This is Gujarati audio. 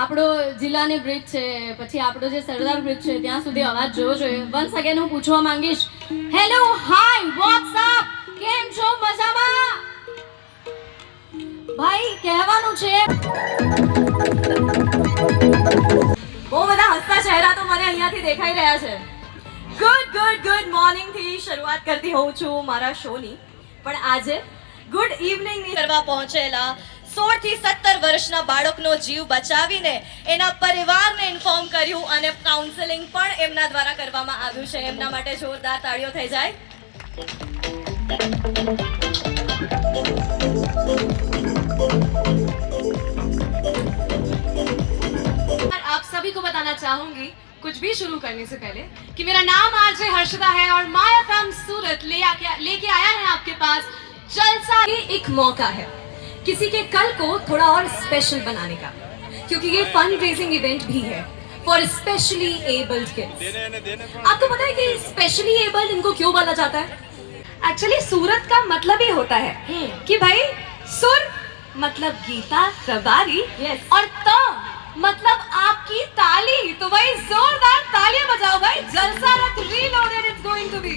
આપણો જિલ્લાની બ્રિજ છે, પછી આપણો જે સરદાર બ્રિજ છે ત્યાં સુધી અવાજ જોવો જોઈએ. વન્સ અગેન હું પૂછવા માંગીશ, હેલો, હાય, વોટ્સ અપ, કેમ છો, મજામાં? ભાઈ કહેવાનું છે. બહુ બધા હસતા ચહેરા તો મને અહીંયાથી દેખાઈ રહ્યા છે. ગુડ મોર્નિંગ થી શરૂઆત કરતી હોઉં છું મારા શોની, પણ આજે ગુડ ઇવનિંગ ની કરવા પહોંચેલા 16 થી 17 વર્ષના બાળકનો જીવ બચાવીને એના પરિવારને ઇન્ફોર્મ કર્યું અને કાઉન્સેલિંગ પણ એમના દ્વારા કરવામાં આવ્યું છે. એમના માટે જોરદાર તાળીઓ થઈ જાય. आप सभी को बताना चाहूंगी कुछ भी शुरू करने से पहले कि मेरा नाम आरजे हर्षदा है और माय एफएम सूरत लेके आया है आपके पास जलसा. ये एक मौका है किसी के कल को थोड़ा और स्पेशल बनाने का, क्योंकि ये फंड रेजिंग इवेंट भी है फॉर स्पेशली एबल्ड किड्स. आपको पता है कि स्पेशली एबल्ड इनको क्यों बोला जाता है? एक्चुअली सूरत का मतलब ही होता है कि भाई सुर मतलब गीता रबारी Yes. और त मतलब आपकी ताली. तो भाई जोरदार तालियां बजाओ भाई. जलसा रथ reloaded it's going to B.